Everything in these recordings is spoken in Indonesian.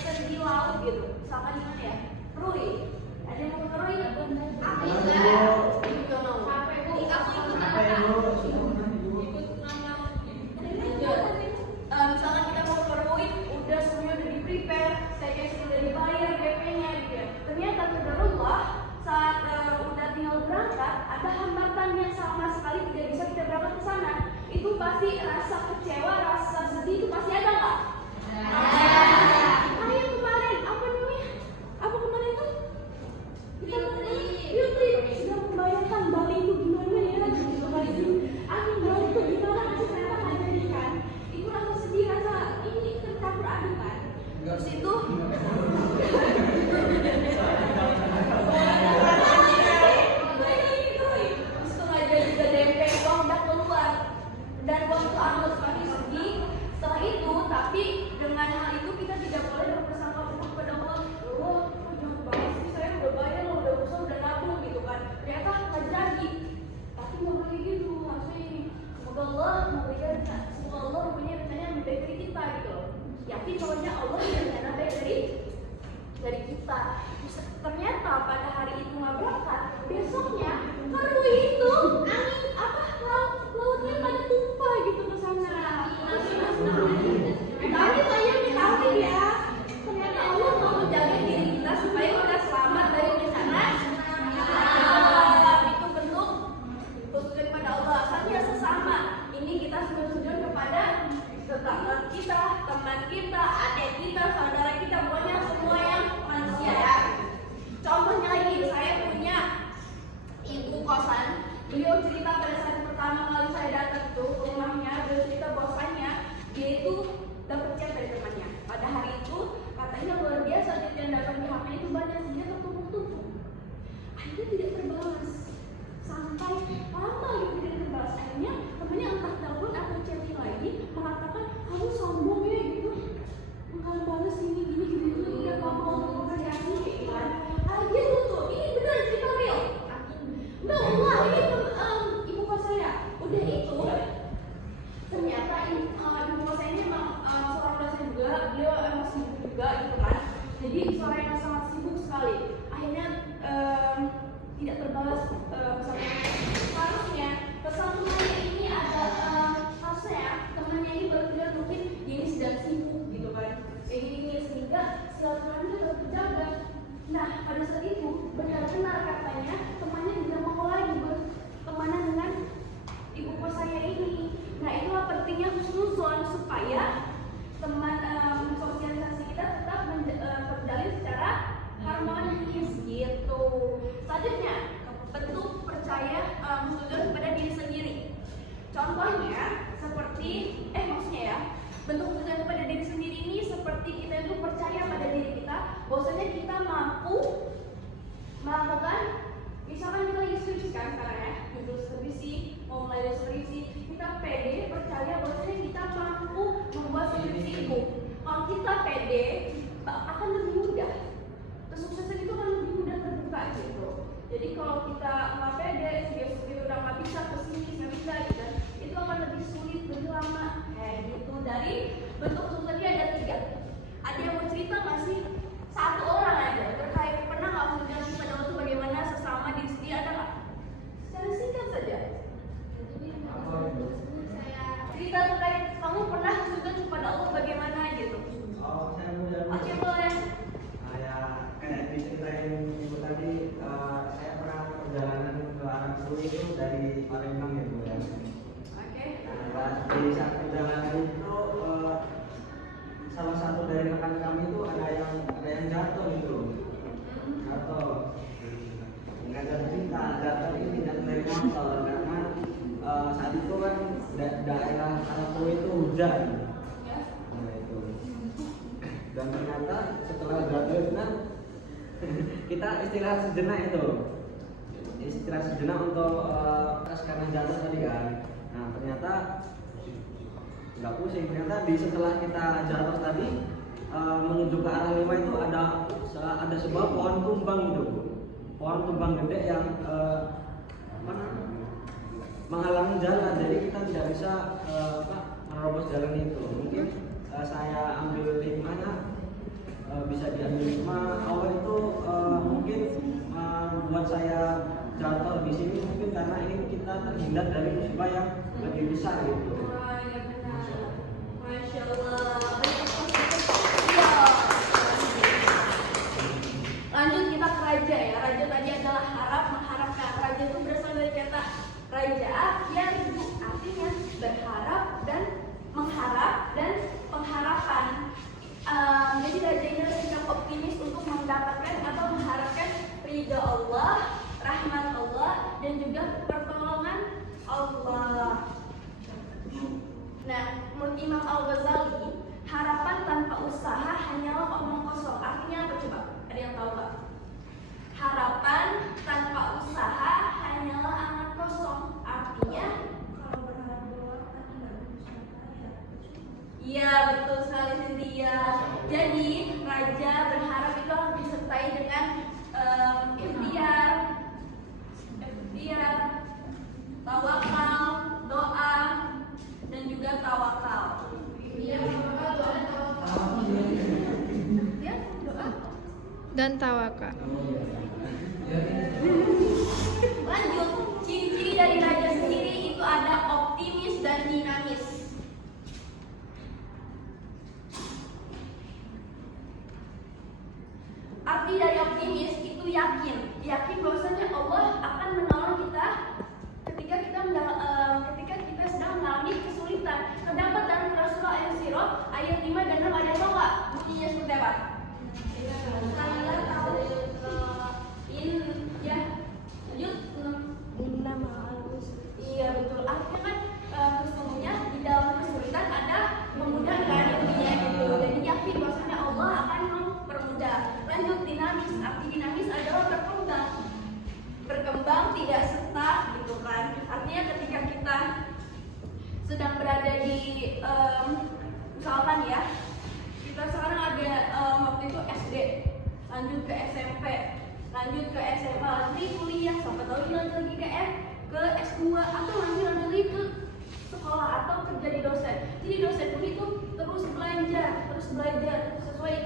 meter di laut gitu. Misalkan gimana ya? Kerui. Ada yang mau kerui? Aku juga mau. Aku misalkan kita mau kerui, udah semuanya udah di prepare, saya udah dibayar DP-nya gitu ya. Ternyata qadarullah saat udah tinggal berangkat, ada hambatan yang sama sekali tidak bisa kita berangkat ke sana. Itu pasti rasa kecewa, rasa sedih itu pasti ada nggak? Ada yang kemarin apa namanya? Apa kemarin tuh? Kita sudah membayangkan Bali itu gimana ya? Gitu kan? Angin Bali itu gimana? Masih ternyata nggak jadi kan? Itu rasa sedih, rasa ini tercampur aduk kan? Terus itu dan uang itu harus kami sedih. Setelah itu, tapi dengan hal itu kita tidak boleh berprasangka buruk kepada Allah. Allah, jangan banget sih, saya udah bayar, udah usaha, udah nabung gitu kan. Ternyata nggak jadi. Tapi nggak boleh gitu, harusnya ini. Semoga Allah memberikan, semoga Allah punya rencana yang lebih baik dari kita gitu. Yakin bahwanya Allah punya rencana baik dari kita. Ternyata pada hari itu nggak berangkat, besoknya kerui itu angin apa lautnya pada tumpah gitu ke sana. Tapi saya ditarik ya. Ternyata Allah mau menjaga diri kita supaya kita selamat dari bencana. Itu bentuk daripada Allah. Saja sesama ini kita sujud kepada tetangga kita, teman kita, adik kita, saudara kita, pokoknya semua yang manusia ya. Contohnya lagi, saya punya ibu kosan. Beliau cerita pada saat pertama kali saya datang tuh ke rumahnya, beliau cerita bahwasanya dia itu dapat chat dari temannya. Pada hari itu katanya luar biasa chat yang dapat di HP itu banyak sehingga tertumpuk-tumpuk. Akhirnya tidak terbalas sampai lama gitu tidak terbalas. Akhirnya temannya entah telepon atau chatting lagi mengatakan kamu sombong ya gitu. Kalau balas ini gitu tidak mau komunikasi kayak gitu kan. Dia tuh ini benar cerita real. Enggak, ini ibu kos saya. Udah itu ternyata ibu kos saya ini memang seorang dosen juga, beliau emang sibuk juga gitu kan. Jadi seorang yang sangat sibuk sekali. Akhirnya tidak terbalas pesannya. Harusnya pesan temannya ini ada harusnya temannya ini berpikir mungkin dia ini sedang sibuk gitu kan. Ini sehingga silaturahmi tetap terjaga. Nah, pada saat itu benar-benar katanya temannya tidak mau lagi bertemanan dengan ibu kos saya ini. Nah, itulah pentingnya husnuzon supaya teman sosialisasi kita tetap terjalin secara harmonis gitu. Selanjutnya, bentuk percaya husnuzon kepada diri sendiri. Contohnya seperti maksudnya ya, bentuk husnuzon kepada diri sendiri ini seperti kita itu percaya pada diri kita bahwasanya kita mampu melakukan, misalkan kita lagi skripsi kan sekarang ya, judul skripsi, mau mulai skripsi, kita pede percaya bahwasanya kita mampu membuat skripsi itu. Kalau kita pede akan lebih mudah, kesuksesan itu akan lebih mudah terbuka gitu. Jadi kalau kita nggak pede, skripsi udah nggak bisa kesini, nggak bisa gitu, itu akan lebih sulit, lebih lama gitu. Dari bentuk husnuzonnya ada 3. Ada yang mau cerita masih 1 orang aja terkait pernah nggak husnuzon pada waktu bagaimana sesama diri sendiri, ada nggak? Secara singkat saja. Cerita terkait kamu pernah husnuzon kepada Allah bagaimana gitu. Saya mau Oke, boleh. Kayak diceritain ibu tadi, saya pernah perjalanan ke Arab Saudi itu dari Palembang ya Bu ya. Oke. Di saat perjalanan itu salah satu dari rekan kami itu ada yang jatuh gitu, jatuh nggak ada cerita, jatuh ini jatuh dari motor karena saat itu kan daerah Arab Saudi itu hujan. Nah itu, dan ternyata setelah jatuh itu kan kita istirahat sejenak untuk karena jatuh tadi kan. Nah ternyata nggak pusing, ternyata setelah kita jatuh tadi menuju ke arah 5 itu ada sebuah pohon tumbang gitu, pohon tumbang gede yang menghalangi jalan, jadi kita tidak bisa menerobos jalan itu. Mungkin saya ambil hikmahnya kejadian. Cuma awal itu mungkin buat saya jatuh di sini mungkin karena ini kita terhindar dari musibah yang lebih besar gitu. Wah, ya benar. Masya Allah. Iya. Lanjut kita ke raja ya. Raja tadi adalah harap, mengharapkan. Raja itu berasal dari kata raja, yarju, artinya berharap dan mengharap dan pengharapan. Jadi raja ini harus sikap optimis untuk mendapatkan atau mengharapkan ridha Allah, rahmat Allah, dan juga pertolongan Allah. Nah, menurut Imam Al-Ghazali, harapan tanpa usaha hanyalah omong kosong. Artinya apa coba? Ada yang tahu nggak? Harapan tanpa usaha hanyalah angan kosong. Artinya kalau berharap doang tapi nggak berusaha ya. Iya, betul sekali Cynthia. Jadi raja berharap itu harus disertai dengan ikhtiar, tawakal, doa, dan juga tawakal. Iya, doa dan tawakal. Ya, doa dan tawakal. Lanjut, ciri-ciri dari raja sendiri itu ada optimis dan dinamis. Arti dari optimis itu yakin bahwasanya Allah akan menolong kita ketika kita sedang mengalami kesulitan. Terdapat dalam Rasulullah ayat 5 dan 6 ada tahu nggak bunyinya seperti apa? Kalian tahu ya lanjut. Iya betul. Artinya kan sesungguhnya di dalam kesulitan ada memudahkan intinya gitu. Jadi yakin bahwasanya Allah akan mempermudah. Lanjut, dinamis. Arti dinamis adalah berkembang tidak stuck gitu kan. Artinya ketika kita sedang berada di misalkan ya, kita sekarang ada waktu itu SD, lanjut ke SMP, lanjut ke SMA, lanjut kuliah, sampai tahu lanjut lagi ke S2 atau lanjut lagi ke sekolah atau kerja di dosen. Jadi dosen pun itu terus belajar sesuai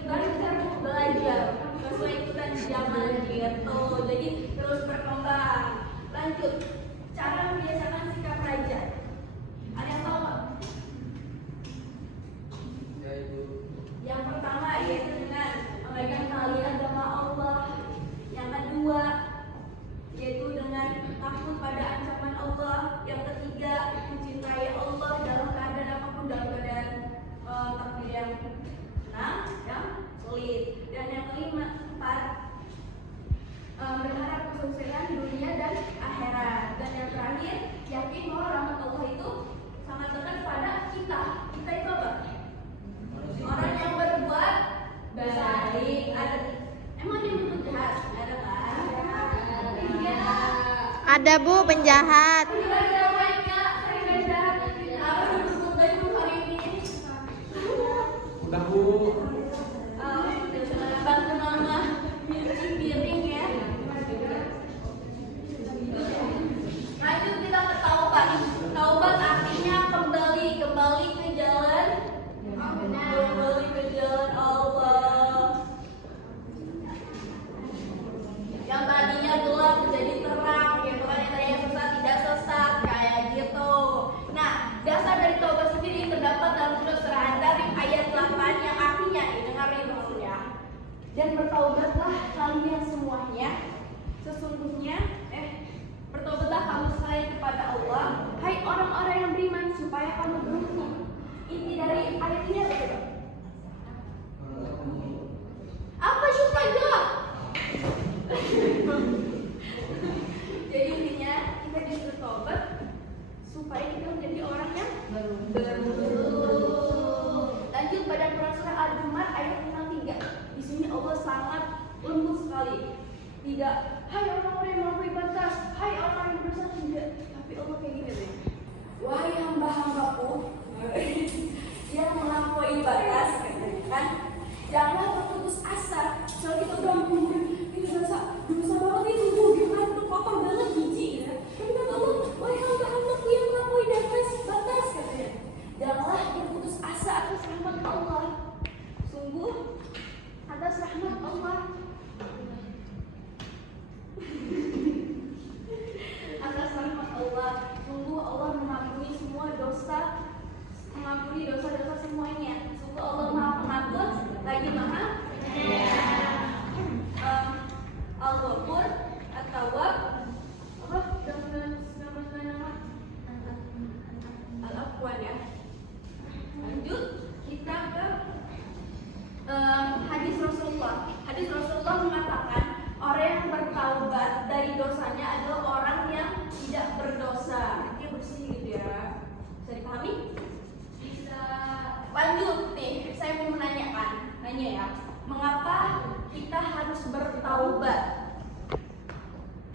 ikutan belajar sesuai ikutan zaman gitu. Jadi terus berkembang. Lanjut, cara membiasakan sikap raja. Ada yang tahu nggak? Yang pertama yaitu dengan memegang tali agama Allah. Yang kedua yaitu dengan takut pada ancaman Allah. Yang ketiga mencintai Allah dalam keadaan apapun, dalam keadaan takdir yang senang, yang sulit. Dan yang kelima, berharap kesuksesan dunia dan akhirat. Dan yang terakhir, yakin bahwa rahmat Allah itu sangat dekat pada kita. Kita itu apa? Orang yang berbuat baik. Emang dia berbuat jahat? Ada kan? Iya. Ada Bu penjahat. Udah Bu. Bantu mama nyuci piring ya. Lanjut kita ke taubat. Taubat artinya kembali ke jalan. Kembali ke jalan Allah. Yang tadinya gelap menjadi terang, gitu kan? Yang tadinya sesat tidak sesat, kayak gitu. Nah, dasar dari taubat sendiri terdapat dalam surah An-Tarim ayat 8 yang artinya nih, dengarin dulu ya. Dan bertaubatlah kalian semuanya, sesungguhnya bertobatlah kamu sekalian kepada Allah, hai orang-orang yang beriman, supaya kamu beruntung. Inti dari ayat ini apa coba? Apa supaya jawab? Jadi intinya kita disuruh taubat supaya kita menjadi orang yang beruntung. Lanjut pada Quran surah Al-Zumar ayat 53. Di sini Allah sangat lembut sekali. Tidak, hai orang-orang yang melampaui batas, hai orang yang berdosa, tidak. Tapi Allah kayak gini deh. Wahai hamba-hambaku yang melampaui batas, kan? Janganlah berputus asa. Kalau kita udah ini dosa banget itu, gimana tuh kotor banget jijik ya. Tapi kata Allah, wahai hamba-hambaku yang melampaui batas, katanya. Janganlah berputus asa atas rahmat Allah. Sungguh atas rahmat Hadis Rasulullah mengatakan orang yang bertaubat dari dosanya adalah orang yang tidak berdosa. Dia bersih gitu ya. Bisa dipahami? Bisa. Lanjut nih, saya mau nanya ya. Mengapa kita harus bertaubat?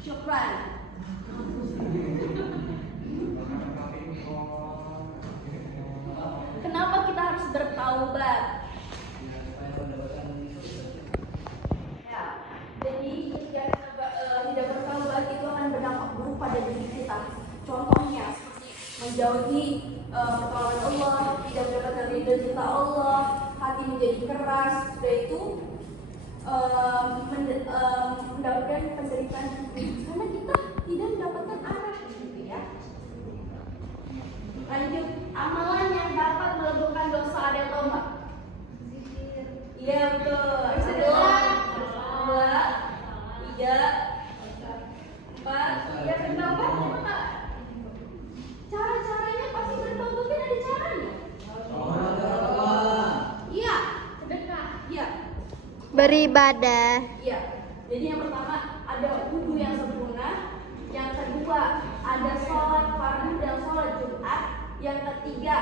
Syukran. Kenapa kita harus bertaubat? Ya, jadi jika kita tidak bertaubat itu akan berdampak buruk pada diri kita. Contohnya seperti menjauhi pertolongan Allah, tidak mendapatkan ridho cinta Allah, hati menjadi keras, sudah itu mendapatkan penderitaan karena kita tidak mendapatkan arah gitu ya. Lanjut, amalan yang dapat meleburkan dosa ada yang tahu nggak? Iya betul. Dua, tiga, empat. Ya bertaubat apa? Cara-caranya pasti bertaubat kan ada caranya. Iya, sedekah. Iya. Beribadah. Iya. Jadi yang pertama ada wudu yang sempurna. Yang kedua ada sholat fardu dan sholat Jumat. Yang ketiga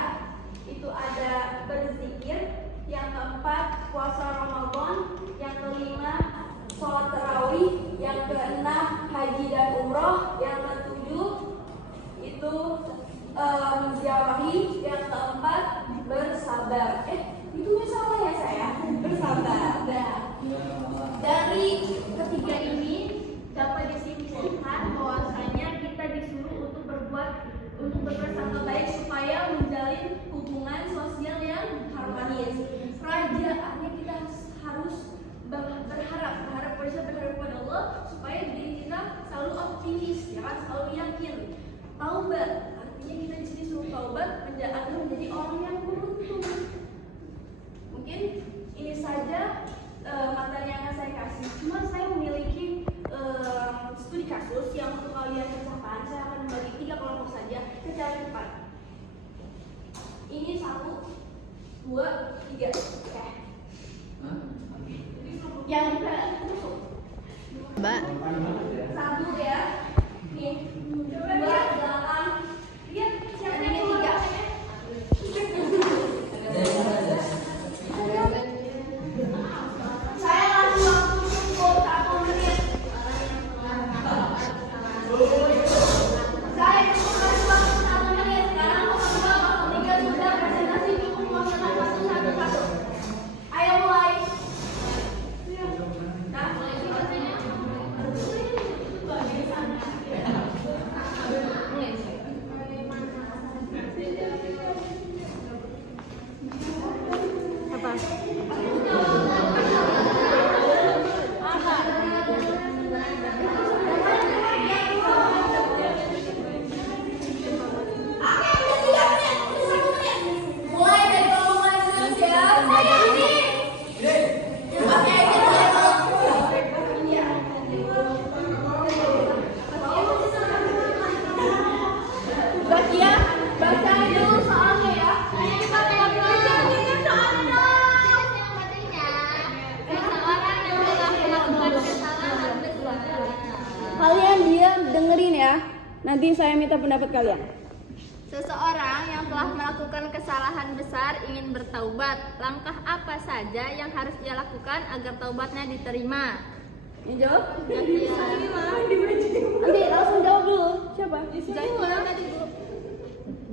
itu ada berzikir. Yang keempat puasa Ramadan. Yang kelima sholat tarawih. Yang keenam haji dan umroh. Yang ketujuh itu menziarahi. Yang keempat bersabar. Itu salah ya saya. Bersabar. Dari ketiga ini dapat disimpulkan bahwasanya kita disuruh untuk berprasangka baik supaya menjalin hubungan sosial yang harmonis. Raja artinya kita harus berharap pada Allah supaya diri kita selalu optimis, ya kan? Selalu yakin. Taubat artinya kita di sini suruh taubat agar menjadi orang yang beruntung. Mungkin ini saja materi yang akan saya kasih. Cuma saya memiliki studi kasus yang untuk kalian kerjakan. Saya akan membagi 3 kelompok saja secara cepat. Ini 1, 2, 3. Oke. Yang kita tusuk. Mbak. 1 ya. Nih. 2 belakang. Lihat siapa yang 3. Saya kasih waktu cukup 1 menit. Saya cukup kasih waktu 1 menit. Sekarang 3 sudah presentasi cukup melaksanakan satu-satu. Ayo mulai. Nah, mulai dari golongan terus ya. Oke, baca dulu soalnya ya. Kalian diam dengerin ya. Nanti saya minta pendapat kalian. Seseorang yang telah melakukan kesalahan besar ingin bertaubat, langkah apa saja yang harus dia lakukan agar taubatnya diterima? Yang jawab? Nanti langsung jawab dulu. Siapa?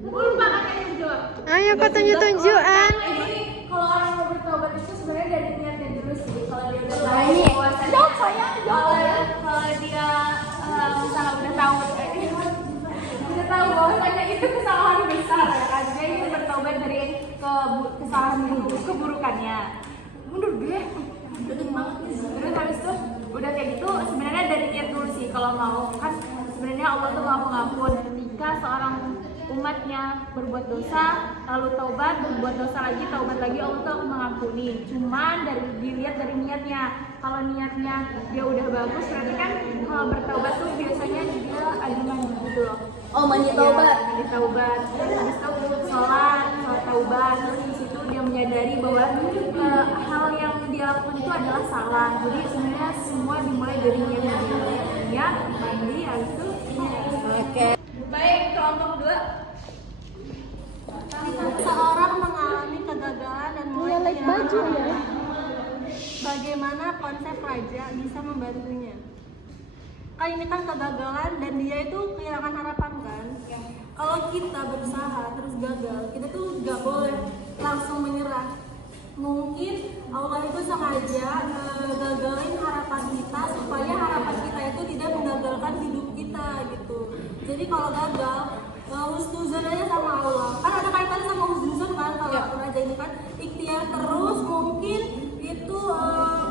Lupa kakak yang jawab. Ayo kok tunjuk-tunjukan. Jadi kalau orang mau bertobat itu sebenarnya dari niatnya dulu sih. Kalau dia udah tahu ini. jawab saya. Kalau dia misalnya udah tahu udah tahu bahwasanya itu kesalahan besar ya kan. Dia ingin bertobat dari kesalahan keburukannya. Mundur deh. Terus habis itu udah kayak gitu sebenarnya dari niat dulu sih kalau mau kan sebenarnya Allah tuh Maha Pengampun. Jika seorang umatnya berbuat dosa lalu taubat, berbuat dosa lagi, taubat lagi, Allah tuh akan mengampuni. Cuman dilihat dari niatnya. Kalau niatnya dia udah bagus berarti kan kalau bertaubat tuh biasanya dia ada mandi gitu loh. Oh, mandi taubat. Mandi taubat. Habis itu sholat taubat. Terus di situ dia menyadari bahwa hal yang dia lakukan itu adalah salah. Jadi sebenarnya semua dimulai dari niat, mandi, habis itu Oke. Baik, kelompok 2. seorang mengalami kegagalan dan mulai kehilangan harapan. Bagaimana konsep raja bisa membantunya? Kan ini kan kegagalan dan dia itu kehilangan harapan kan? Kalau kita berusaha terus gagal, kita tuh gak boleh langsung menyerah. Mungkin Allah itu sengaja gagalin harapan kita supaya harapan kita itu tidak menggagalkan hidup kita gitu. Jadi kalau gagal, husnuzon aja sama Allah. Kan ada kaitan sama husnuzon kan kalau raja ini kan ikhtiar terus, mungkin itu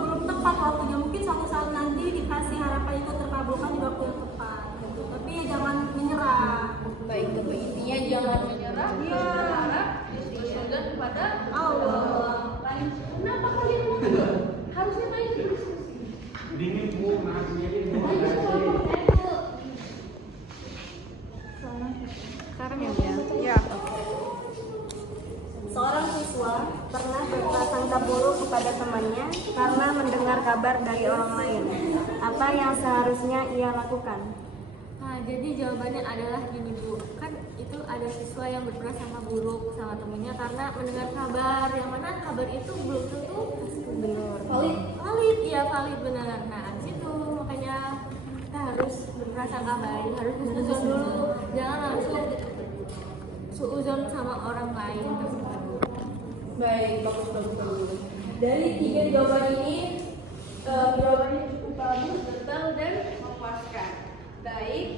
belum tepat waktunya. Mungkin suatu saat nanti dikasih harapan itu terkabulkan di waktu yang tepat gitu. Tapi ya jangan menyerah. Baik, intinya jangan menyerah. Iya. Berharap husnuzon kepada Allah. Kenapa kalian mundur? Harusnya kalian berdiskusi. Dingin bu, nasinya ini bu. Sekarang ya, Bia? Ya. Seorang siswa pernah berprasangka buruk kepada temannya karena mendengar kabar dari orang lain. Apa yang seharusnya ia lakukan? Nah, jadi jawabannya adalah gini Bu, kan itu ada siswa yang berprasangka buruk sama temennya karena mendengar kabar, yang mana kabar itu belum tentu benar. Valid, iya valid benar. Nah, abis itu makanya kita harus berprasangka baik, harus husnuzon dulu, jangan langsung suuzon sama orang lain. Baik, bagus. Dari 3 jawaban ini, jawabannya cukup bagus, detail dan memuaskan. Baik,